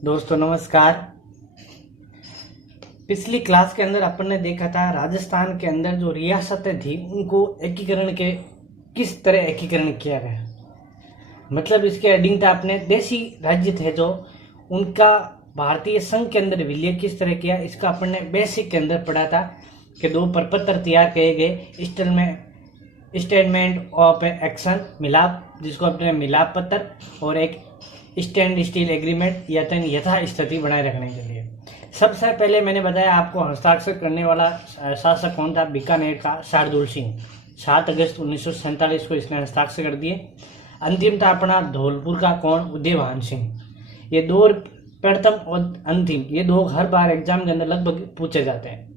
दोस्तों नमस्कार। पिछली क्लास के अंदर अपन ने देखा था राजस्थान के अंदर जो रियासतें थी उनको एकीकरण के किस तरह एकीकरण किया गया। मतलब इसके हेडिंग था अपने देशी राज्य थे जो उनका भारतीय संघ के अंदर विलय किस तरह किया। इसका अपन ने बेसिक के अंदर पढ़ा था कि दो प्रपत्र तैयार किए गए स्टेटमेंट ऑफ एक्शन मिलाप, जिसको अपने मिलाप पत्र, और एक स्टैंड स्टील एग्रीमेंट यथा स्थिति बनाए रखने के लिए। सबसे पहले मैंने बताया आपको हस्ताक्षर करने वाला शासक कौन था। बीकानेर का शार्दुल सिंह 7 अगस्त 1947 को इसने हस्ताक्षर कर दिए। अंतिम था अपना धौलपुर का कौन, उदयभान सिंह। ये दो प्रथम और अंतिम, ये दो हर बार एग्जाम के अंदर लगभग पूछे जाते हैं।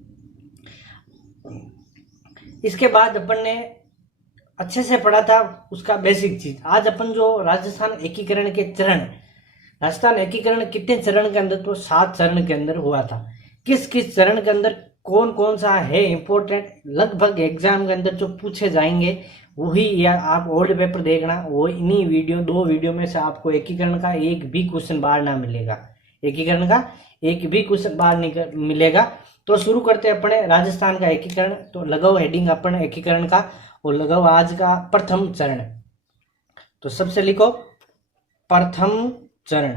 इसके बाद अपन ने अच्छे से पढ़ा था उसका बेसिक चीज। आज अपन जो राजस्थान एकीकरण के चरण, राजस्थान एकीकरण कितने चरण के अंदर, तो 7 चरण के अंदर हुआ था। किस किस चरण के अंदर कौन कौन सा है इंपॉर्टेंट, लगभग एग्जाम के अंदर जो पूछे जाएंगे वही, या आप ओल्ड पेपर देखना, वो इन्हीं दो वीडियो में से आपको एकीकरण का एक भी क्वेश्चन बाहर ना मिलेगा। एकीकरण का एक भी क्वेश्चन बाहर नहीं मिलेगा। तो शुरू करते हैं अपने राजस्थान का एकीकरण। तो लगाओ हेडिंग अपन एकीकरण का और लगाओ आज का प्रथम चरण। तो सबसे लिखो प्रथम चरण।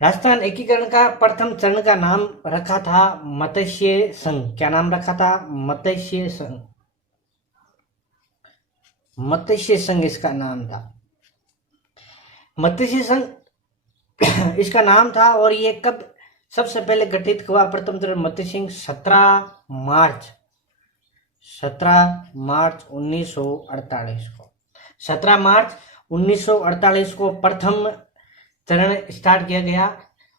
राजस्थान एकीकरण का प्रथम चरण का नाम रखा था मत्स्य संघ। क्या नाम रखा था? मत्स्य संघ। मत्स्य संघ इसका नाम था। मत्स्य संघ इसका नाम था। और ये कब सबसे पहले गठित हुआ? प्रथम चरण मत्स्य संघ 17 मार्च 1948 को। 17 मार्च 1948 को प्रथम चरण स्टार्ट किया गया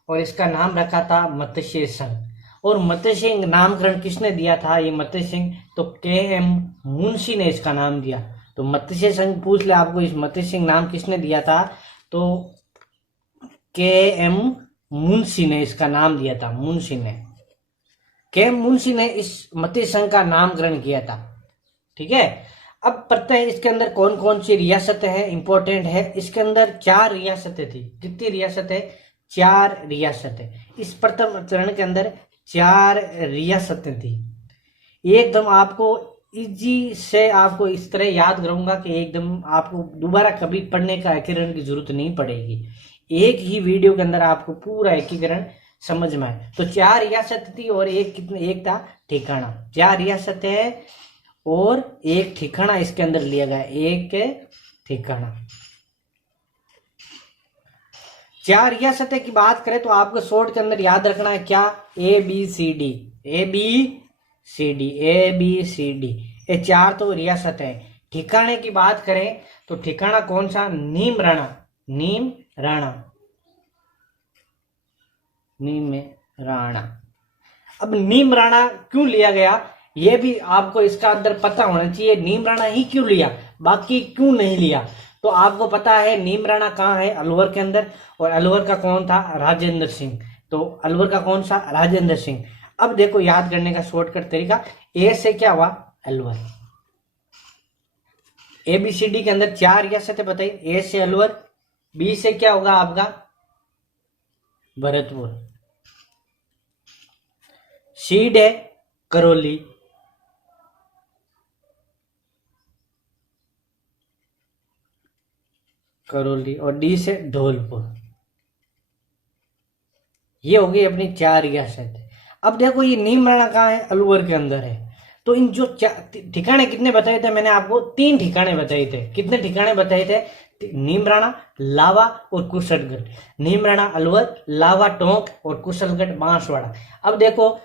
और इसका नाम रखा था मत्स्य संघ। और मत्स्य संघ नामकरण किसने दिया था? ये मत्स्य संघ तो के.एम. मुंशी ने इसका नाम दिया। तो मत्स्य संघ पूछ ले आपको, इस मत्स्य संघ नाम किसने दिया था? तो के.एम. मुंशी ने इसका नाम दिया था। के.एम. मुंशी ने इस मत्स्य संघ का नामकरण किया था। ठीक है। अब पता है इसके अंदर कौन कौन सी रियासतें हैं, इंपॉर्टेंट है। इसके अंदर 4 रियासतें थी। कितनी रियासतें? 4 रियासतें। इस प्रथम चरण के अंदर 4 रियासतें थी। एकदम आपको इजी से आपको इस तरह याद करूंगा कि एकदम आपको दोबारा कभी पढ़ने का एकीकरण की जरूरत नहीं पड़ेगी। एक ही वीडियो के अंदर आपको पूरा एकीकरण समझ में आए। तो 4 रियासत थी और एक था ठिकाना। 4 रियासतें है और एक ठिकाना इसके अंदर लिया गया। एक ठिकाना। 4 रियासतें की बात करें तो आपको शॉर्ट के अंदर याद रखना है क्या? ABCD। ये 4 तो रियासतें हैं। ठिकाने की बात करें तो ठिकाना कौन सा? नीम राणा। अब नीम राणा क्यों लिया गया ये भी आपको इसका अंदर पता होना चाहिए। नीम राणा ही क्यों लिया, बाकी क्यों नहीं लिया? तो आपको पता है नीम राणा कहाँ है? अलवर के अंदर। और अलवर का कौन था? राजेंद्र सिंह। तो अलवर का कौन सा? राजेंद्र सिंह। अब देखो याद करने का शॉर्टकट तरीका। ए से क्या हुआ? अलवर। ABCD के अंदर 4 रियासतें बताई। ए से अलवर। बी से क्या होगा आपका? भरतपुर। सीड है करौली। और डी से धौलपुर। ये हो गई अपनी 4 रियासत। अब देखो ये नीम राणा कहाँ है? अलवर के अंदर है। तो इन जो ठिकाने कितने बताए थे मैंने आपको? 3 ठिकाने बताए थे। कितने ठिकाने बताए थे? नीम राणा, लावा और कुशलगढ़। नीम राणा अलवर, लावा टोंक और कुशलगढ़ बांसवाड़ा। अब देखो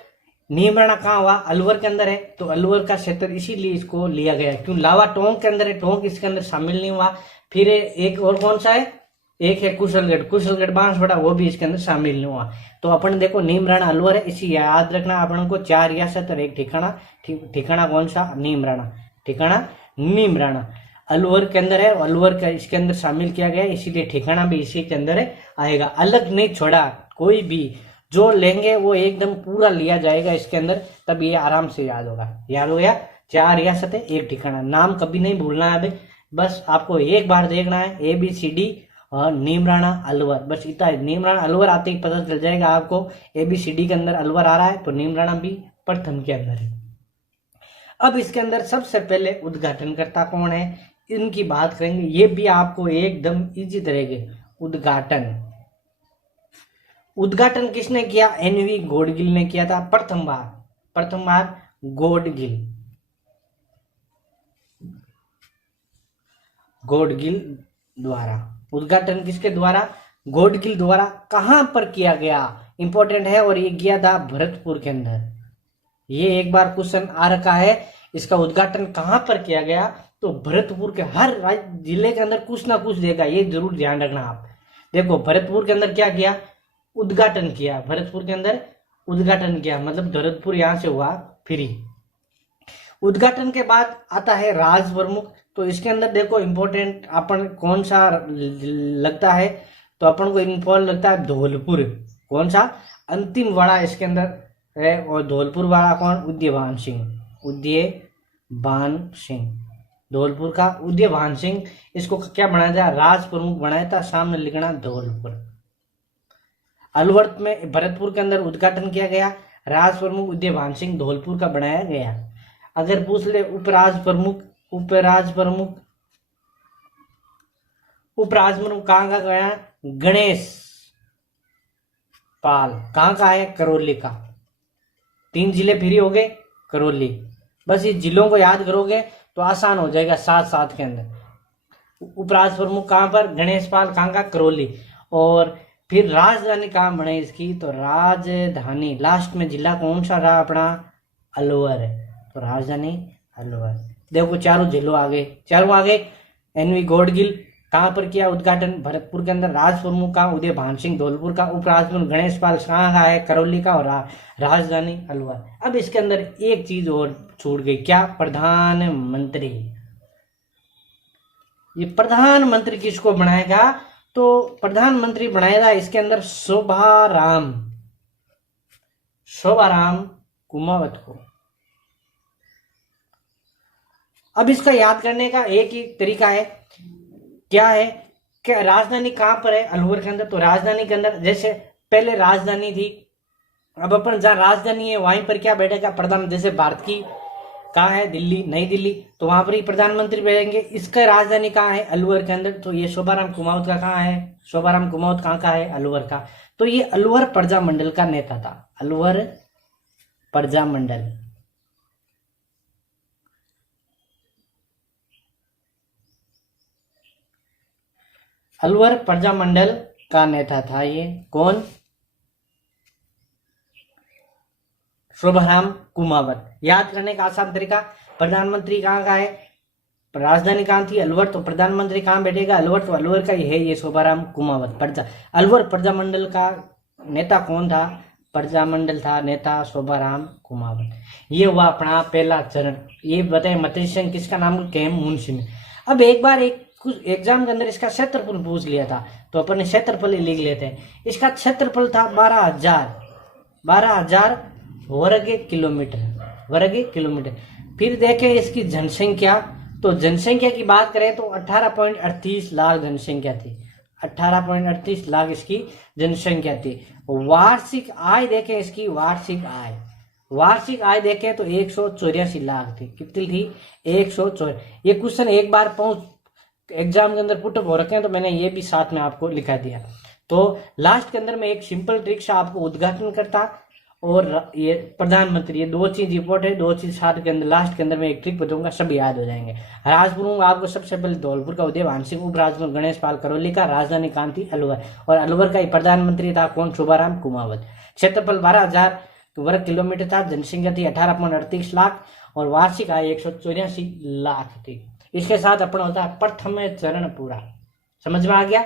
नीम राणा कहाँ हुआ? अलवर के अंदर है। तो अलवर का क्षेत्र इसीलिए इसको लिया गया। क्यों? लावा टोंक के अंदर है, टोंक इसके अंदर शामिल नहीं हुआ। फिर एक और कौन सा है? एक है कुशलगढ़ बांसवाड़ा, वो भी इसके अंदर शामिल नहीं हुआ। तो अपन देखो नीम राणा अलवर है, इसी याद रखना अपन को। 4 रियासत और एक ठिकाना। ठिकाना कौन सा? नीम राणा। ठिकाना नीम राणा अलवर के अंदर है। अलवर का इसके अंदर शामिल किया गया, इसीलिए ठिकाना भी इसी के अंदर आएगा। अलग नहीं छोड़ा कोई भी। जो लेंगे वो एकदम पूरा लिया जाएगा इसके अंदर, तब ये आराम से याद होगा। याद हो गया? 4 रियासतें एक ठिकाना। नाम कभी नहीं भूलना है। बस आपको एक बार देखना है ABCD और नीमराणा अलवर, बस इतना है। नीमराणा अलवर आते ही पता चल जाएगा आपको, ABCD के अंदर अलवर आ रहा है तो नीमराणा भी प्रथम के अंदर है। अब इसके अंदर सबसे पहले उद्घाटनकर्ता कौन है, इनकी बात करेंगे। ये भी आपको एकदम इजी तरीके। उद्घाटन किसने किया, NV गॉडगिल ने किया था प्रथम बार गॉडगिल द्वारा। उद्घाटन किसके द्वारा, गॉडगिल द्वारा। कहां पर किया गया, इंपॉर्टेंट है, और ये किया था भरतपुर के अंदर। ये एक बार क्वेश्चन आ रखा है, इसका उद्घाटन कहां पर किया गया, तो भरतपुर के। हर जिले के अंदर कुछ ना कुछ देगा, ये जरूर ध्यान रखना आप। देखो भरतपुर के अंदर क्या किया, उद्घाटन किया। भरतपुर के अंदर उद्घाटन किया, मतलब भरतपुर यहां से हुआ फ्री। उद्घाटन के बाद आता है राज प्रमुख। तो इसके अंदर देखो इंपॉर्टेंट अपन कौन सा लगता है, तो अपन को इंपॉर्टेंट लगता है धौलपुर। कौन सा, अंतिम वाला इसके अंदर है। और धौलपुर वाला कौन, उदयभान सिंह। धौलपुर का उदयभान सिंह, इसको क्या बनाया था, राज प्रमुख बनाया था, सामने लिखना धौलपुर। अलवर में भरतपुर के अंदर उद्घाटन किया गया, राज प्रमुख उदयभान सिंह धौलपुर का बनाया गया। अगर पूछ ले उपराज प्रमुख कहाँ का गया, गणेश पाल। कहाँ का है, करौली का। 3 जिले फ्री हो गए, करौली। बस ये जिलों को याद करोगे तो आसान हो जाएगा, साथ के अंदर। उपराज प्रमुख कहाँ पर, गणेश पाल। कहाँ का, करौली। और फिर राजधानी कहाँ बने इसकी, तो राजधानी लास्ट में जिला कौन सा रहा अपना, अलवर है, तो राजधानी अलवर। देखो चारों जिलों आ गए। NV गॉडगिल कहाँ पर किया उद्घाटन, भरतपुर के अंदर। राज प्रमुख का उदयभान सिंह धौलपुर का। उपराज प्रमुख गणेश पाल कहाँ का है, करौली का। और राजधानी अलवर। अब इसके अंदर एक चीज और छूट गई, क्या, प्रधानमंत्री। ये प्रधानमंत्री किसको बनाएगा, तो प्रधानमंत्री बनाएगा इसके अंदर शोभाराम कुमावत को। अब इसका याद करने का एक ही तरीका है, क्या है, क्या राजधानी कहां पर है, अलवर के अंदर। तो राजधानी के अंदर जैसे पहले राजधानी थी, अब अपन जहां राजधानी है वहीं पर क्या बैठेगा, प्रधान। जैसे भारत की कहाँ है, दिल्ली, नई दिल्ली, तो वहां पर ही प्रधानमंत्री बैठेंगे। इसका राजधानी कहाँ है, अलवर के अंदर। तो ये शोभाराम कुमावत का कहाँ है, शोभाराम कुमावत कहाँ का है, अलवर का। तो ये अलवर प्रजामंडल का नेता था, अलवर प्रजामंडल। अलवर प्रजामंडल का नेता था ये कौन, शोभाराम कुमावत। याद करने का आसान तरीका, प्रधानमंत्री कहाँ का है, राजधानी कहाँ थी, अलवर, तो प्रधानमंत्री कहाँ बैठेगा, अलवर, तो अलवर का ही है ये शोभाराम कुमावत। अलवर प्रजामंडल का नेता कौन था, प्रजामंडल था नेता शोभाराम कुमावत। ये हुआ अपना पहला चरण। ये बताए मत्स्य किसका नाम, केएम मुंशी ने। अब एक बार कुछ एग्जाम के अंदर इसका क्षेत्रफल पूछ लिया था, तो अपन क्षेत्रफल ही लिख लेते हैं। इसका क्षेत्रफल था 12,000 वर्ग किलोमीटर। फिर देखें इसकी जनसंख्या, तो जनसंख्या की बात करें तो 18.38 लाख जनसंख्या थी, 18.38 लाख इसकी जनसंख्या थी। वार्षिक आय देखें इसकी, वार्षिक आय देखें तो 184 लाख थी। कितनी थी, 184। ये क्वेश्चन एक बार एग्जाम के अंदर पुटअप हो रखे हैं, तो मैंने ये भी साथ में आपको लिखा दिया। तो लास्ट के अंदर में एक सिंपल ट्रिक से आपको उद्घाटन करता और ये प्रधानमंत्री, ये 2 चीज इंपॉर्टेंट है, 2 चीज साथ के अंदर लास्ट के अंदर में एक ट्रिक बताऊंगा, सब याद हो जाएंगे। राजपुर आपको सबसे पहले धौलपुर का उदयभान सिंह, उपराजपुर गणेश पाल, करौली का, राजधानी कांति अलवर, और अलवर का ही प्रधानमंत्री था कौन, शोभाराम कुमावत। क्षेत्रफल 12,000 वर्ग किलोमीटर था, जनसंख्या थी 18.38 लाख और वार्षिक आय 184 लाख थी। इसके साथ अपना होता है प्रथम चरण पूरा। समझ में आ गया,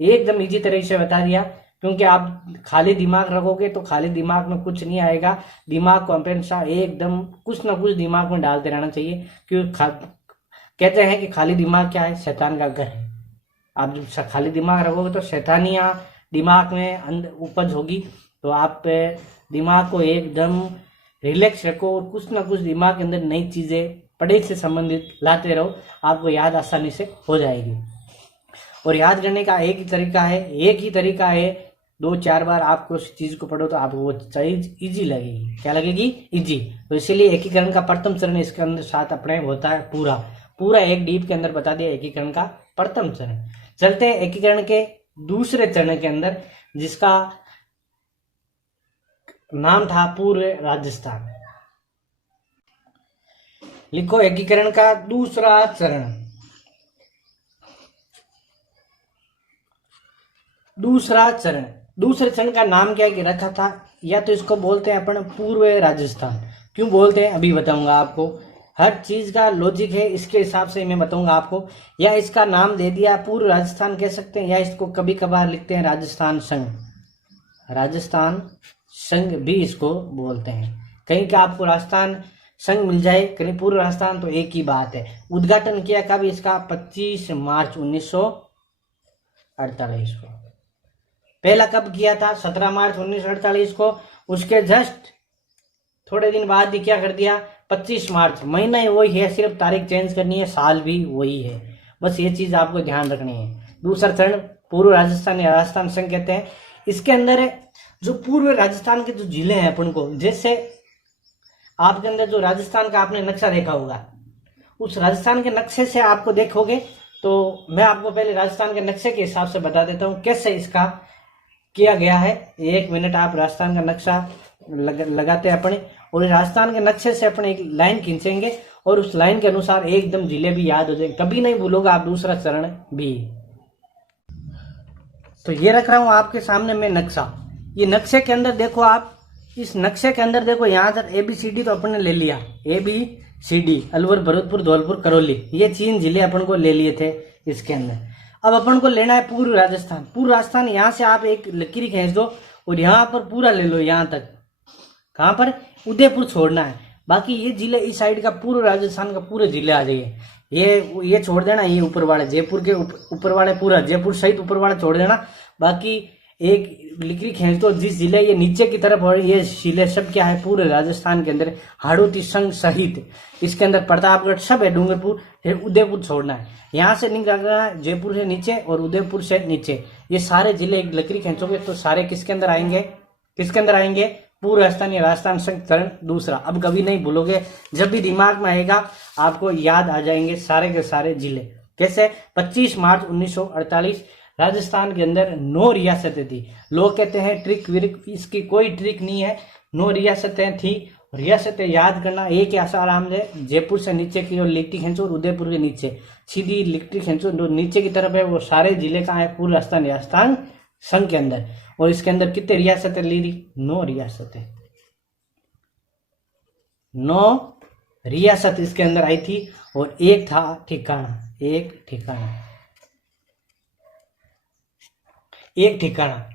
एकदम इजी तरह से बता दिया, क्योंकि आप खाली दिमाग रखोगे तो खाली दिमाग में कुछ नहीं आएगा। दिमाग को हमेशा एकदम कुछ ना कुछ दिमाग में डालते रहना चाहिए, क्योंकि कहते हैं कि खाली दिमाग क्या है, शैतान का घर है। आप जब खाली दिमाग रखोगे तो शैतानियां दिमाग में उपज होगी। तो आप दिमाग को एकदम रिलैक्स रखो और कुछ ना कुछ दिमाग के अंदर नई चीजें पढ़ाई से संबंधित लाते रहो, आपको याद आसानी से हो जाएगी। और याद करने का एक ही तरीका है, 2-4 बार आपको उस चीज को पढ़ो तो आपको वो चीज इजी लगेगी। क्या लगेगी? इजी। तो इसीलिए एकीकरण का प्रथम चरण इसके अंदर साथ अपने होता है पूरा एक डीप के अंदर बता दिया एकीकरण का प्रथम चरण। चलते हैं एकीकरण के दूसरे चरण के अंदर, जिसका नाम था पूर्व राजस्थान। लिखो एकीकरण का दूसरा चरण। दूसरे चरण का नाम क्या रखा था? या तो इसको बोलते हैं अपन पूर्व राजस्थान। क्यों बोलते हैं अभी बताऊंगा आपको। हर चीज का लॉजिक है, इसके हिसाब से मैं बताऊंगा आपको। या इसका नाम दे दिया पूर्व राजस्थान कह सकते हैं, या इसको कभी कभार लिखते हैं राजस्थान संघ भी इसको बोलते हैं। कहीं का आपको राजस्थान संघ मिल जाए, कहीं पूर्व राजस्थान, तो एक ही बात है। उद्घाटन किया कब इसका? 25 मार्च 1948 को। पहला कब किया था? 17 मार्च 1948 को। उसके जस्ट थोड़े दिन बाद ही क्या कर दिया? 25 मार्च। महीना ही वही है, सिर्फ तारीख चेंज करनी है, साल भी वही है। बस ये चीज आपको ध्यान रखनी है। दूसरा चरण पूर्व राजस्थान या राजस्थान संघ कहते हैं। इसके अंदर जो पूर्व राजस्थान के जो जिले हैं अपन को, जैसे आपके अंदर जो राजस्थान का आपने नक्शा देखा होगा, उस राजस्थान के नक्शे से आपको देखोगे तो मैं आपको पहले राजस्थान के नक्शे के हिसाब से बता देता हूँ कैसे इसका किया गया है। 1 मिनट आप राजस्थान का नक्शा लगाते हैं अपने, और राजस्थान के नक्शे से अपने एक लाइन खींचेंगे और उस लाइन के अनुसार एकदम जिले भी याद हो जाएंगे, कभी नहीं भूलोगे आप दूसरा चरण भी। तो ये रख रहा हूं आपके सामने मैं नक्शा। ये नक्शे के अंदर देखो आप, इस नक्शे के अंदर देखो, यहाँ तक ABCD तो अपन ने ले लिया, ABCD अलवर, भरतपुर, धौलपुर, करौली, ये 3 जिले अपन को ले लिए थे इसके अंदर। अब अपन को लेना है पूर्व राजस्थान। यहाँ से आप एक लकीर खींच दो और यहाँ पर पूरा ले लो, यहाँ तक। कहाँ पर? उदयपुर छोड़ना है, बाकी ये जिले इस साइड का पूर्व राजस्थान का पूरे जिले आ जाइए। ये छोड़ देना, ये ऊपर वाले जयपुर के ऊपर वाले, पूरा जयपुर सहित ऊपर वाले छोड़ देना। बाकी एक लिकड़ी खींच दो, जिस जिले ये नीचे की तरफ और ये जिले सब क्या है पूरे राजस्थान के अंदर, हाड़ौती संघ सहित इसके अंदर प्रतापगढ़ सब है, डूंगरपुर, फिर उदयपुर छोड़ना है। यहाँ से निकलना है जयपुर से नीचे और उदयपुर से नीचे, ये सारे जिले एक लकड़ी खींचोगे तो सारे किसके अंदर आएंगे? पूर्व राजस्थान या राजस्थान संघ चरण दूसरा। अब कभी नहीं भूलोगे, जब भी दिमाग में आएगा आपको याद आ जाएंगे सारे के सारे जिले। कैसे? 25 मार्च 1948 राजस्थान के अंदर 9 रियासतें थी। लोग कहते हैं ट्रिक विरिक, इसकी कोई ट्रिक नहीं है। 9 रियासतें थी। रियासतें याद करना एक ही आसाराम है, जयपुर से नीचे की ओर लिट्टी खींचो और उदयपुर के नीचे सीधी लिट्टी खींचो, जो नीचे की तरफ है वो सारे जिले का है पूर्व राजस्थान संघ के अंदर। और इसके अंदर कितने रियासतें ली थी? 9 रियासतें। 9 रियासत इसके अंदर आई थी। और एक था ठिकाना, एक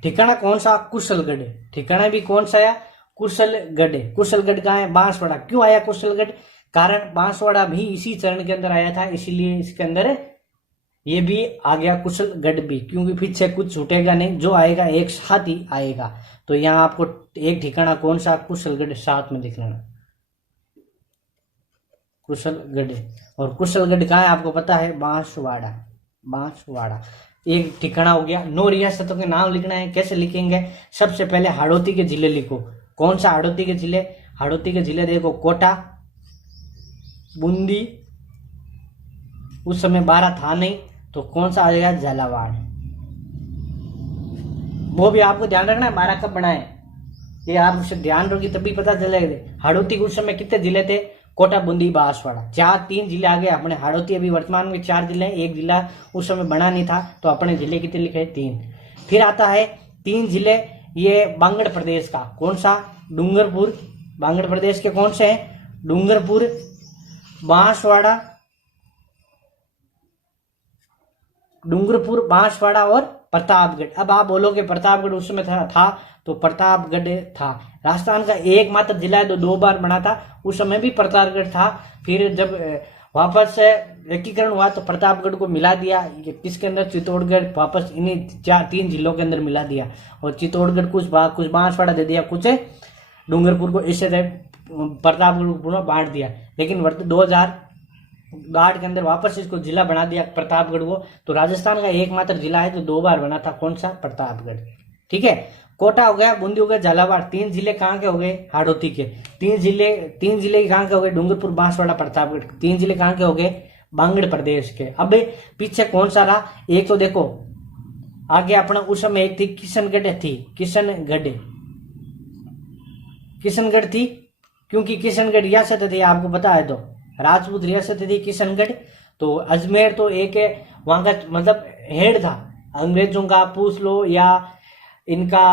ठिकाना कौन सा? कुशलगढ़। ठिकाना भी कौन सा आया? कुशलगढ़ कहाँ है? बांसवाड़ा। क्यों आया कुशलगढ़? कारण बांसवाड़ा भी इसी चरण के अंदर आया था, इसीलिए इसके अंदर ये भी आ गया कुशलगढ़ भी, क्योंकि पीछे कुछ छूटेगा नहीं, जो आएगा एक साथ ही आएगा। तो यहाँ आपको एक ठिकाना कौन सा? कुशलगढ़ साथ में दिख लेना, कुशलगढ़। और कुशलगढ़ कहाँ है आपको पता है? बांसवाड़ा एक ठिकाना हो गया। 9 रियासतों के नाम लिखना है। कैसे लिखेंगे? सबसे पहले हाड़ौती के जिले लिखो। कौन सा हाड़ौती के जिले? हाड़ौती के जिले देखो, कोटा, बूंदी, उस समय 12 था नहीं, तो कौन सा आ जाएगा? झालावाड़। वो भी आपको ध्यान रखना है 12 कब बनाए, ये आप उससे ध्यान रखोगे तभी पता चलेगा। हाड़ौती के उस समय कितने जिले थे? कोटा, बूंदी, बांसवाड़ा, 3 जिले आ गए अपने। हाड़ौती अभी वर्तमान में 4 जिले हैं, एक जिला उस समय बना नहीं था, तो अपने जिले कितने लिखे? 3। फिर आता है 3 जिले ये बांगड़ प्रदेश का। कौन सा? डूंगरपुर। बांगड़ प्रदेश के कौन से हैं? डूंगरपुर, बांसवाड़ा और प्रतापगढ़। अब आप बोलोगे प्रतापगढ़ उस समय था तो प्रतापगढ़ था। राजस्थान का एकमात्र जिला है जो 2 बार बना था, उस समय भी प्रतापगढ़ था। फिर जब वापस एकीकरण हुआ तो प्रतापगढ़ को मिला दिया किसके अंदर? चित्तौड़गढ़। वापस इन्हीं 3 जिलों के अंदर मिला दिया, और चित्तौड़गढ़ कुछ बांसवाड़ा दे दिया, कुछ डूंगरपुर को, इससे प्रतापगढ़ को पूरा बांट दिया। लेकिन 2000 गार्ड के अंदर वापस इसको जिला बना दिया प्रतापगढ़ को। तो राजस्थान का एकमात्र जिला है जो 2 बार बना था, कौन सा? प्रतापगढ़। ठीक है, कोटा हो गया, बूंदी हो गया, झालावाड़। 3 जिले कहाँ के हो गए? हाड़ौती के। 3 जिले कहाँ के हो गए? डूंगरपुर, बांसवाड़ा, प्रतापगढ़। 3 जिले कहाँ के हो गए? बांगड़ प्रदेश के। अब पीछे कौन सा रहा? एक तो देखो आगे अपना उस समय एक थी किशनगढ़ थी, किशनगढ़ थी, क्योंकि किशनगढ़ रियासत थी, आपको पता है। तो राजपूत रियासत थी किशनगढ़। तो अजमेर तो एक वहां का मतलब हेड था अंग्रेजों का, पूछ लो, या इनका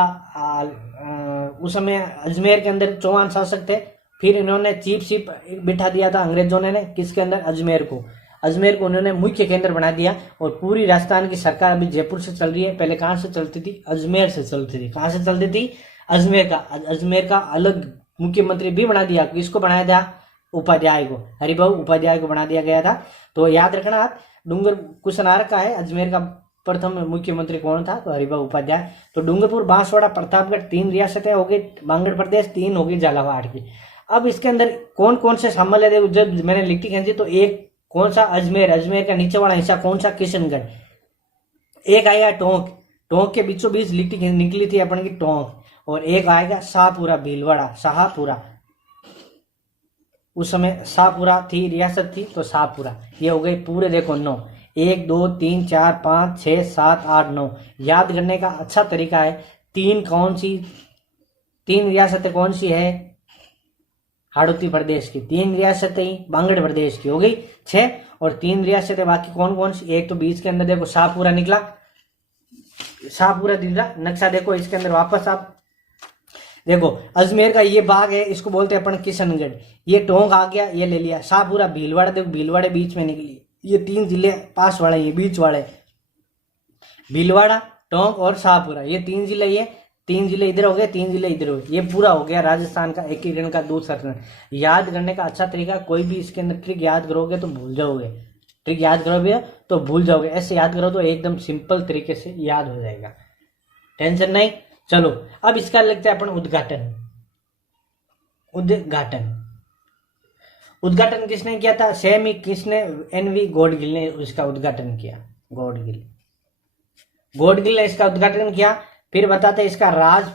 उस समय अजमेर के अंदर चौहान शासक थे। फिर इन्होंने चीफ बिठा दिया था अंग्रेजों ने किसके अंदर? अजमेर को उन्होंने मुख्य केंद्र बना दिया। और पूरी राजस्थान की सरकार अभी जयपुर से चल रही है, पहले कहां से चलती थी? अजमेर से चलती थी। कहां से चलती थी? अजमेर का अलग मुख्यमंत्री भी बना दिया। किसको बनाया था? उपाध्याय को, हरिभाऊ उपाध्याय को बना दिया गया था। तो याद रखना आप, डूंगर कुशनार का है अजमेर का प्रथम मुख्यमंत्री कौन था? तो हरिभाऊ उपाध्याय। तो डूंगरपुर, बांसवाड़ा, प्रतापगढ़ 3 रियासतें हो गई, बांगड़ प्रदेश 3 हो गई, झालावाड़ की। अब इसके अंदर कौन कौन से शामिल है? देखो जब मैंने लिखी खींची तो एक कौन सा? अजमेर का नीचे वाला हिस्सा कौन सा? किशनगढ़। एक आएगा टोंक के बीचों बीच लिट्टी निकली थी अपन की टोंक। और एक आएगा शाहपुरा, भीलवाड़ा, शाहपुरा। उस समय शाहपुरा थी, रियासत थी, तो शाहपुरा। ये हो गए पूरे, देखो 9, 1 2 3 4 5 6 7 8 9। याद करने का अच्छा तरीका है, 3 रियासतें कौन सी है? हाड़ौती प्रदेश की। 3 रियासतें बांगड़ प्रदेश की हो गई 6। और 3 रियासतें बाकी कौन कौन सी? एक तो बीच के अंदर देखो शाहपुरा निकला, शाहपुरा दिखा नक्शा। देखो इसके अंदर वापस आप देखो, अजमेर का ये भाग है, इसको बोलते हैं अपन किशनगढ़। ये टोंक आ गया, ये ले लिया। शाहपुरा, भीलवाड़ा, देखो भीलवाड़ा बीच में निकली। ये 3 जिले पास वाले, ये बीच वाले, भीलवाड़ा, टोंक और शाहपुरा, ये 3 जिले। ये 3 जिले इधर हो गए, 3 जिले इधर हो गए। ये पूरा हो गया राजस्थान का एकीकरण का दूसरा चरण। याद करने का अच्छा तरीका, कोई भी इसके अंदर ट्रिक याद करोगे तो भूल जाओगे, ट्रिक याद करोगे तो भूल जाओगे। ऐसे याद करो तो एकदम सिंपल तरीके से याद हो जाएगा, टेंशन नहीं। चलो अब इसका लगता है अपन उद्घाटन किसने किया था? सेम ही किसने? NV गॉडगिल ने इसका उद्घाटन किया। गॉडगिल ने इसका उद्घाटन किया। फिर बताते इसका राज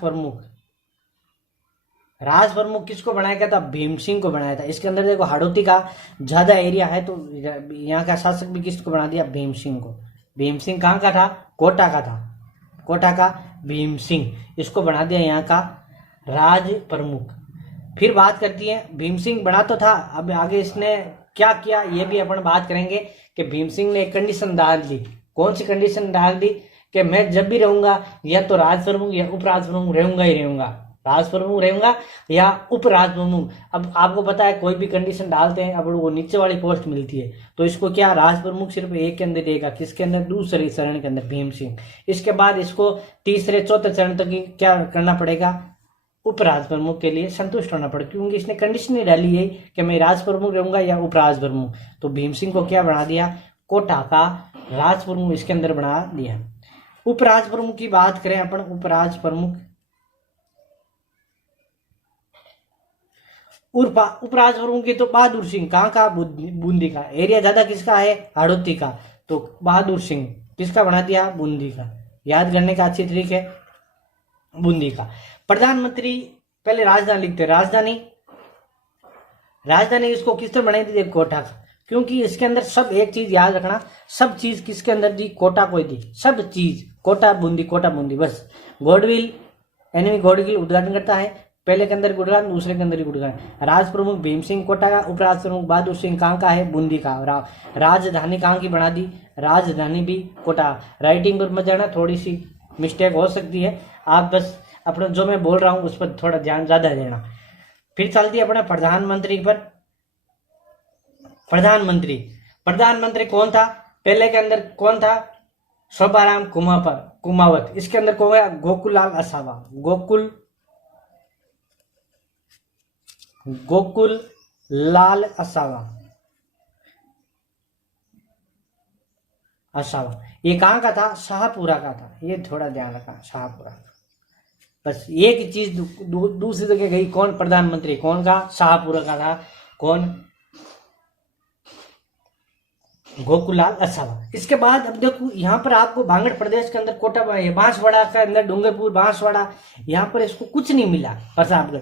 प्रमुख किसको बनाया गया था? भीम सिंह को बनाया था। इसके अंदर देखो हाड़ौती का ज्यादा एरिया है, तो यहाँ का शासक भी किसको बना दिया? भीम सिंह को। भीम सिंह कहाँ का था? कोटा का था, कोटा का भीम सिंह, इसको बना दिया यहाँ का राज प्रमुख। फिर बात करती है, भीम सिंह बना तो था, अब आगे इसने क्या किया ये भी अपन बात करेंगे कि भीम सिंह ने एक कंडीशन डाल दी। कौन सी कंडीशन डाल दी? कि मैं जब भी रहूंगा या तो राज प्रमुख या उप राज प्रमुख रहूंगा ही रहूंगा, राज प्रमुख रहूंगा या उप राज प्रमुख। अब आपको पता है कोई भी कंडीशन डालते हैं अब वो नीचे वाली पोस्ट मिलती है, तो इसको क्या राज प्रमुख सिर्फ एक के अंदर देगा, किसके अंदर? दूसरे चरण के अंदर, भीम सिंह। इसके बाद इसको तीसरे चौथे चरण तक क्या करना पड़ेगा? उप राज प्रमुख के लिए संतुष्ट होना पड़ेगा, क्योंकि इसने कंडीशन ही डाली है कि मैं राज प्रमुख रहूंगा या उप राज प्रमुख। तो भीम सिंह को क्या बना दिया? कोटा का राज प्रमुख इसके अंदर बना दिया। उपराज प्रमुख की बात करें अपन, उपराज प्रमुख उपराज प्रमुख की तो बहादुर सिंह, कहाँ का? बूंदी का। एरिया ज्यादा किसका है? हाड़ौती का, तो बहादुर सिंह किसका बना दिया? बूंदी का। याद करने का अच्छी तरीके है, बूंदी का। प्रधानमंत्री, पहले राजधानी लिखते, राजधानी इसको किस तरह बनाई थी? कोटा का, क्योंकि इसके अंदर सब एक चीज याद रखना, सब चीज किसके अंदर दी? कोटा को दी, सब चीज कोटा बूंदी बस। NV गॉडगिल उद्घाटन करता है, पहले के अंदर गुड़गांव, दूसरे के अंदर ही गुड़गांव। राज प्रमुख भीम सिंह कोटा का, उपराज प्रमुख बहादुर सिंह कहाँ का है? बूंदी का। राजधानी कहाँ की बना दी? राजधानी भी कोटा। राइटिंग पर मत जाना, थोड़ी सी मिस्टेक हो सकती है, आप बस अपना जो मैं बोल रहा हूँ उस पर थोड़ा ध्यान ज्यादा देना। फिर चलती है अपने प्रधानमंत्री पर। प्रधानमंत्री कौन था? पहले के अंदर कौन था? शोभाराम कुमावत। इसके अंदर कौन है? गोकुल लाल असावा। गोकुल लाल असावा। ये कहाँ का था? शाहपुरा का था, ये थोड़ा ध्यान रखना, शाहपुरा। बस एक चीज दूसरी जगह गई, कौन? प्रधानमंत्री कौन का? शाहपुरा का था। कौन? गोकुलाल असावा। इसके बाद अब देखो यहाँ पर आपको बांगड़ प्रदेश के अंदर कोटा बांसवाड़ा के अंदर डूंगरपुर बांसवाड़ा, यहाँ पर इसको कुछ नहीं मिला प्रतापगढ़।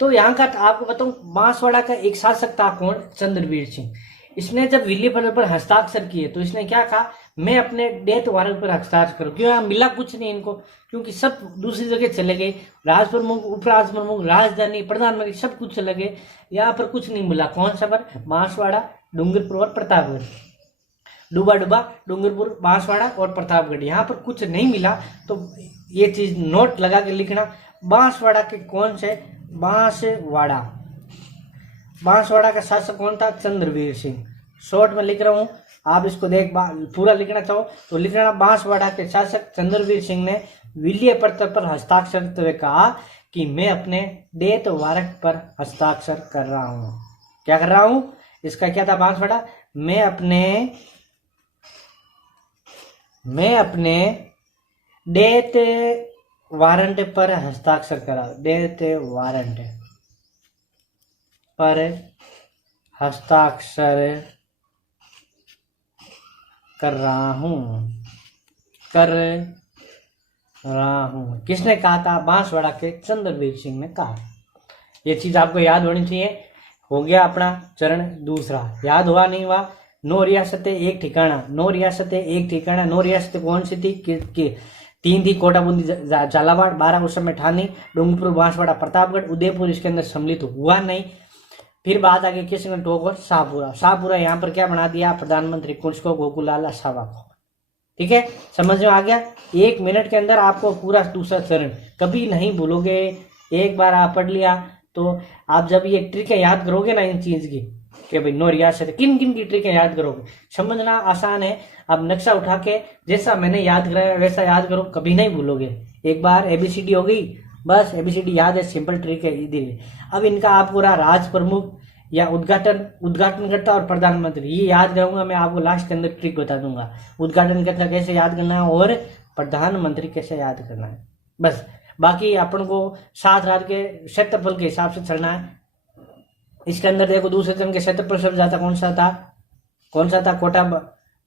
तो यहाँ का आपको बताऊं, बांसवाड़ा का एक शासक था कौन, चंद्रवीर सिंह। इसने जब विली पर हस्ताक्षर किए तो इसने क्या कहा, मैं अपने डेथ वारंट पर हस्ताक्षर करूं। क्यों, यहाँ मिला कुछ नहीं इनको, क्योंकि सब दूसरी जगह चले गए। राज प्रमुख, उपराज प्रमुख, राजधानी, प्रधानमंत्री सब कुछ चले गए, यहाँ पर कुछ नहीं मिला। कौन सा पर, बांसवाड़ा, डूंगरपुर और प्रतापगढ़। डूबा डूबा, डूंगरपुर, बांसवाड़ा और प्रतापगढ़, यहाँ पर कुछ नहीं मिला। तो ये चीज नोट लगा के लिखना, बांसवाड़ा के कौन से, बांसवाड़ा, बांसवाड़ा का शासक कौन था, चंद्रवीर सिंह। शॉर्ट में लिख रहा हूं, आप इसको देख पूरा लिखना चाहो तो लिखना, बांसवाड़ा के शासक चंद्रवीर सिंह ने विलीय पत्र पर हस्ताक्षर करते हुए कहा कि मैं अपने डेथ वारंट पर हस्ताक्षर कर रहा हूं। क्या कर रहा हूं, इसका क्या था बांसवाड़ा, मैं अपने डेथ वारंट पर हस्ताक्षर करा, डेथ वारंट पर हस्ताक्षर कर रहा हूं। किसने कहा था, बांसवाड़ा के चंद्रवीर सिंह ने कहा। ये चीज आपको याद होनी चाहिए। हो गया अपना चरण दूसरा, याद हुआ नहीं हुआ, 9 रियासतें एक ठिकाना, 9 रियासतें एक ठिकाना। 9 रियासतें कौन सी थी, कि 3 थी, कोटा, बूंदी, झालावाड़, 12 उस समय ठानी, डूंगरपुर, बांसवाड़ा, प्रतापगढ़, उदयपुर इसके अंदर सम्मिलित हुआ नहीं। फिर बात आ गई किसने, टोक और शाहपुरा। शाहपुरा यहाँ पर क्या बना दिया, प्रधानमंत्री को, गोकुलाल असावा को। ठीक है, समझ में आ गया। 1 मिनट के अंदर आपको पूरा दूसरा चरण कभी नहीं भूलोगे। एक बार आप पढ़ लिया तो आप जब ये ट्रिकें याद करोगे ना इन चीज की, कि भाई 9 रियासत किन किन की ट्रिकें याद करोगे, समझना आसान है। अब नक्शा उठा के जैसा मैंने याद कराया वैसा याद करो, कभी नहीं भूलोगे। एक बार ABCD हो गई, बस ABCD याद है, सिंपल ट्रिक है इधर। अब इनका आपको रहा राज प्रमुख या उद्घाटनकर्ता और प्रधानमंत्री, ये याद कराऊंगा मैं आपको, लास्ट के अंदर ट्रिक बता दूंगा। उद्घाटनकर्ता कैसे याद करना है और प्रधानमंत्री कैसे याद करना है, बस। बाकी अपन को 7 राज्य के क्षेत्रफल के हिसाब से चलना है। इसके अंदर देखो दूसरे चरण के क्षेत्रफल सब जाता कौन सा था,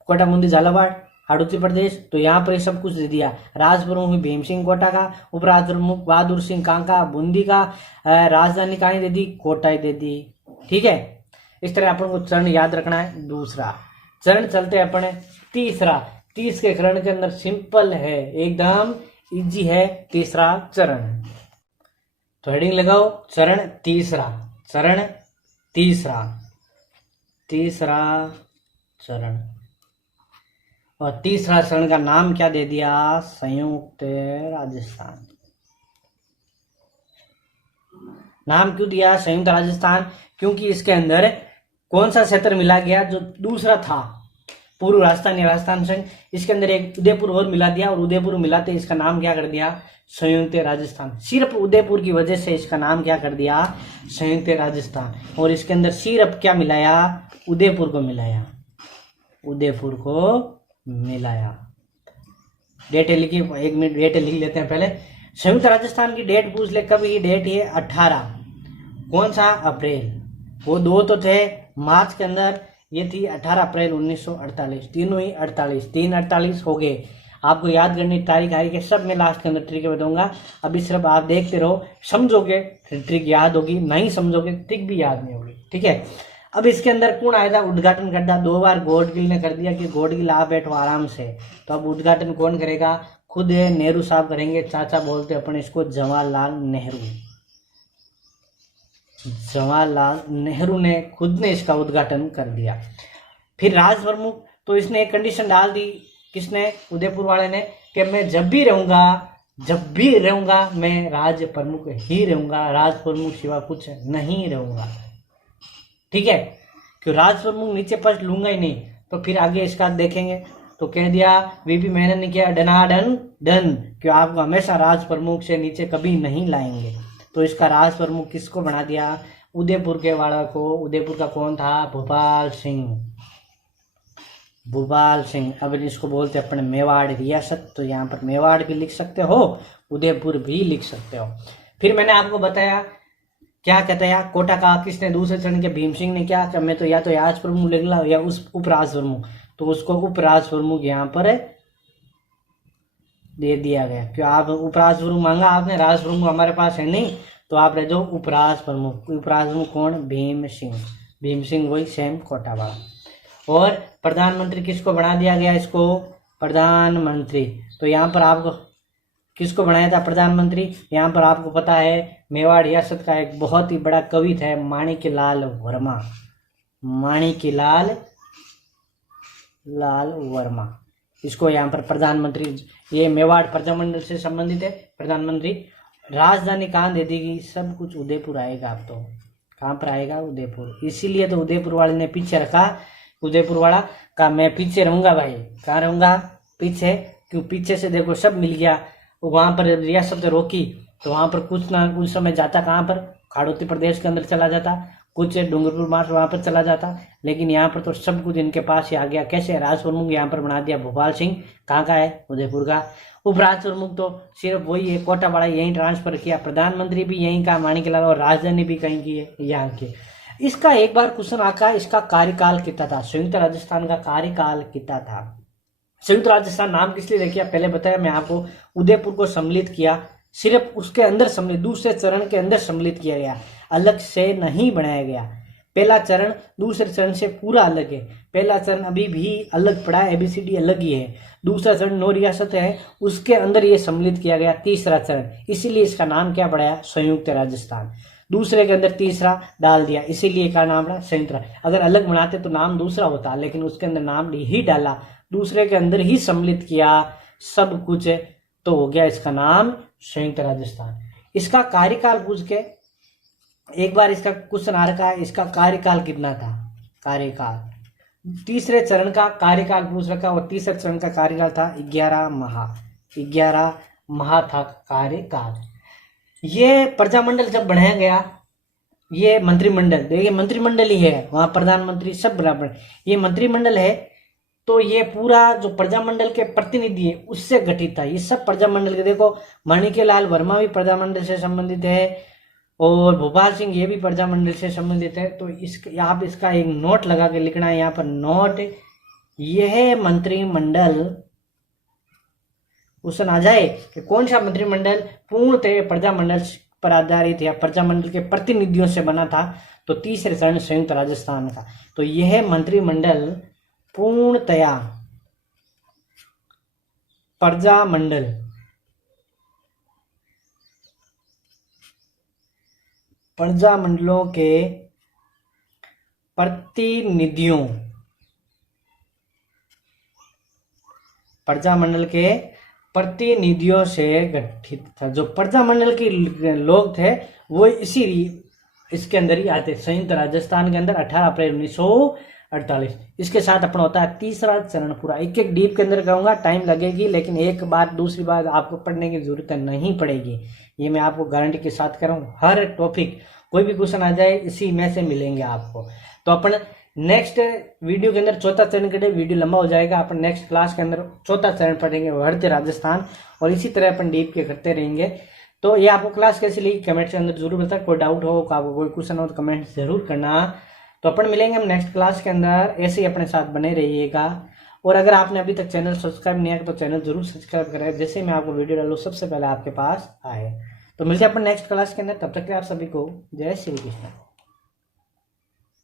कोटा बूंदी झालावाड़, हाड़ौती प्रदेश। तो यहाँ पर सब कुछ दे दिया। राज प्रमुख भीम सिंह कोटा का, उपराज प्रमुख बहादुर सिंह कांका बूंदी का, राजधानी कहाँ दे दी, कोटा दे दी। ठीक है, इस तरह अपन को चरण याद रखना है। दूसरा चरण चलते हैं अपने तीसरा। 30 के चरण के अंदर सिंपल है, एकदम इजी है तीसरा चरण। तो हेडिंग लगाओ, चरण तीसरा, चरण तीसरा चरण। और तीसरा चरण का नाम क्या दे दिया, संयुक्त राजस्थान। नाम क्यों दिया संयुक्त राजस्थान, क्योंकि इसके अंदर कौन सा क्षेत्र मिला गया, जो दूसरा था पूर्व राजस्थान या राजस्थान संघ, इसके अंदर एक उदयपुर और मिला दिया, और उदयपुर मिलाते इसका नाम क्या कर दिया, संयुक्त राजस्थान। सिर्फ उदयपुर की वजह से इसका नाम क्या कर दिया, संयुक्त राजस्थान। और इसके अंदर सिर्फ क्या मिलाया, उदयपुर को मिलाया, डेट लिखी, 1 मिनट डेट लिख लेते हैं पहले। संयुक्त राजस्थान की डेट पूछ ले, कब ये डेट है, 18 कौन सा, अप्रैल। वो 2 तो थे मार्च के अंदर, ये थी 18 अप्रैल 1948, तीनों ही 48 हो गए। आपको याद करनी तारीख हारी के सब मैं लास्ट के अंदर ट्रिक बताऊंगा। अभी सिर्फ आप देखते रहो, समझोगे ट्रिक याद होगी, नहीं समझोगे ट्रिक भी याद नहीं होगी। ठीक है, अब इसके अंदर कौन आया था, उद्घाटन करता 2 बार गॉडगिल ने कर दिया कि गॉडगिल आप बैठो आराम से। तो अब उद्घाटन कौन करेगा, खुद नेहरू साहब करेंगे। चाचा बोलते अपन इसको जवाहरलाल नेहरू ने खुद ने इसका उद्घाटन कर दिया। फिर राज प्रमुख, तो इसने एक कंडीशन डाल दी, किसने, उदयपुर वाले ने, कि मैं जब भी रहूंगा मैं राज प्रमुख ही रहूंगा, राज प्रमुख सिवा कुछ नहीं रहूंगा। ठीक है, क्यों राज प्रमुख नीचे पद लूंगा ही नहीं। तो फिर आगे इसका देखेंगे, तो कह दिया VP मेनन ने किया डन, क्यों आपको हमेशा राज प्रमुख से नीचे कभी नहीं लाएंगे। तो इसका राज प्रमुख किसको बना दिया, उदयपुर के वाला को। उदयपुर का कौन था, भूपाल सिंह। अब इसको बोलते अपने मेवाड़ रियासत। तो यहाँ पर मेवाड़ भी लिख सकते हो, उदयपुर भी लिख सकते हो। फिर मैंने आपको बताया क्या कहता है, कोटा का किसने, दूसरे चरण के भीम सिंह ने क्या, मैं तो या तो राज प्रमुख लिख ला या उस उपराज प्रमुख। तो उसको उपराष्ट्र प्रमुख यहाँ पर दे दिया गया। क्यों आप उपराष्ट्र प्रमुख मांगा आपने, राष्ट्र प्रमुख हमारे पास है नहीं, तो आप रह जाओ उपराष्ट्र प्रमुख। उपराष्ट्र प्रमुख कौन? भीम सिंह। भीम सिंह वही सेम कोटावाला। और प्रधानमंत्री किसको बना दिया गया? इसको प्रधानमंत्री। तो यहाँ पर आपको किसको बनाया था प्रधानमंत्री? यहाँ पर आपको पता है मेवाड़ रियासत का एक बहुत ही बड़ा कवि था माणिक्यलाल वर्मा। माणिक्यलाल वर्मा, इसको यहाँ पर प्रधानमंत्री। ये मेवाड़ प्रजामंडल से संबंधित है प्रधानमंत्री। राजधानी कहाँ दे देगी? सब कुछ उदयपुर आएगा। आप तो कहाँ पर आएगा? उदयपुर। इसीलिए तो उदयपुर वाले ने पीछे रखा। उदयपुर वाला का मैं पीछे रहूंगा भाई। कहाँ रहूंगा? पीछे। क्यों पीछे से? देखो सब मिल गया। वहां पर रियासत रोकी तो वहां पर कुछ ना कुछ समय जाता, कहाँ पर? खाड़ोती प्रदेश के अंदर चला जाता, कुछ डूंगरपुर मार्च वहां पर चला जाता। लेकिन यहाँ पर तो सब कुछ इनके पास ही आ गया। कैसे? राष्ट्र प्रमुख यहाँ पर बना दिया भोपाल सिंह। कहाँ का है? उदयपुर का। उपराष्ट्र प्रमुख तो सिर्फ वही है कोटावाड़ा, यहीं ट्रांसफर किया। प्रधानमंत्री भी यहीं का माणिक्यलाल, और राजधानी भी कहीं की है, यहाँ की। इसका एक बार क्वेश्चन आका, इसका कार्यकाल कितना था? संयुक्त राजस्थान का कार्यकाल कितना था? संयुक्त राजस्थान नाम किस लिए रखा? पहले बताया मैं आपको। उदयपुर को सम्मिलित किया, सिर्फ उसके अंदर सम्मिलित, दूसरे चरण के अंदर सम्मिलित किया गया, अलग से नहीं बनाया गया। पहला चरण दूसरे चरण से पूरा अलग है। पहला चरण अभी भी अलग पड़ा है, ABCD अलग ही है। दूसरा चरण 9 रियासत है, उसके अंदर ये सम्मिलित किया गया। तीसरा चरण, इसीलिए इसका नाम क्या पड़ा? संयुक्त राजस्थान। दूसरे के अंदर तीसरा डाल दिया, इसीलिए का नाम पड़ा संयुक्त। अगर अलग बनाते तो नाम दूसरा होता, लेकिन उसके अंदर नाम ही डाला, दूसरे के अंदर ही सम्मिलित किया सब कुछ, तो हो गया इसका नाम संयुक्त राजस्थान। इसका कार्यकाल पूछ के एक बार इसका क्वेश्चन आ रखा है, इसका कार्यकाल कितना था? कार्यकाल तीसरे चरण का कार्यकाल पूछ रखा, और तीसरे चरण का कार्यकाल था 11 माह। 11 माह था कार्यकाल। ये प्रजामंडल जब बनाया गया, ये मंत्रिमंडल, देखिए मंत्रिमंडल ही है, वहां प्रधानमंत्री सब बराबर। ये मंत्रिमंडल है, तो ये पूरा जो प्रजामंडल के प्रतिनिधि है उससे गठित था। ये सब प्रजामंडल के, देखो माणिक्यलाल वर्मा भी प्रजामंडल से संबंधित है, और भोपाल सिंह ये भी प्रजामंडल से संबंधित है। तो आप इसका एक नोट लगा के लिखना है यहाँ पर, नोट। यह मंत्रिमंडल क्वेश्चन आ जाए कि कौन सा मंत्रिमंडल पूर्णतः प्रजामंडल पर आधारित या प्रजामंडल के प्रतिनिधियों से बना था, तो तीसरे चरण संयुक्त राजस्थान का। तो यह मंत्रिमंडल पूर्णतया प्रजामंडलों के प्रतिनिधियों, प्रजामंडल के प्रतिनिधियों से गठित था। जो प्रजामंडल के लोग थे वो इसके अंदर ही आते। संयुक्त राजस्थान के अंदर 18 अप्रैल 1948। इसके साथ अपना होता है तीसरा चरण पूरा। एक एक डीप के अंदर कहूंगा, टाइम लगेगी, लेकिन एक बार दूसरी बार आपको पढ़ने की जरूरत नहीं पड़ेगी, ये मैं आपको गारंटी के साथ कह रहा हूँ। हर टॉपिक कोई भी क्वेश्चन आ जाए इसी में से मिलेंगे आपको। तो अपन नेक्स्ट वीडियो के अंदर चौथा चरण के लिए वीडियो लंबा हो जाएगा, अपन नेक्स्ट क्लास के अंदर चौथा चरण पढ़ेंगे, भारतीय राजस्थान, और इसी तरह अपन डीप के करते रहेंगे। तो ये आपको क्लास कैसी लगी कमेंट के अंदर जरूर बताएं। कोई डाउट हो, आपको कोई क्वेश्चन हो तो कमेंट जरूर करना। तो अपन मिलेंगे हम नेक्स्ट क्लास के अंदर, ऐसे ही अपने साथ बने रहिएगा। और अगर आपने अभी तक चैनल सब्सक्राइब नहीं किया तो चैनल जरूर सब्सक्राइब करें, जैसे मैं आपको वीडियो डालूं सबसे पहले आपके पास आए। तो मिलते हैं अपन नेक्स्ट क्लास के अंदर, तब तक के आप सभी को जय श्री कृष्ण।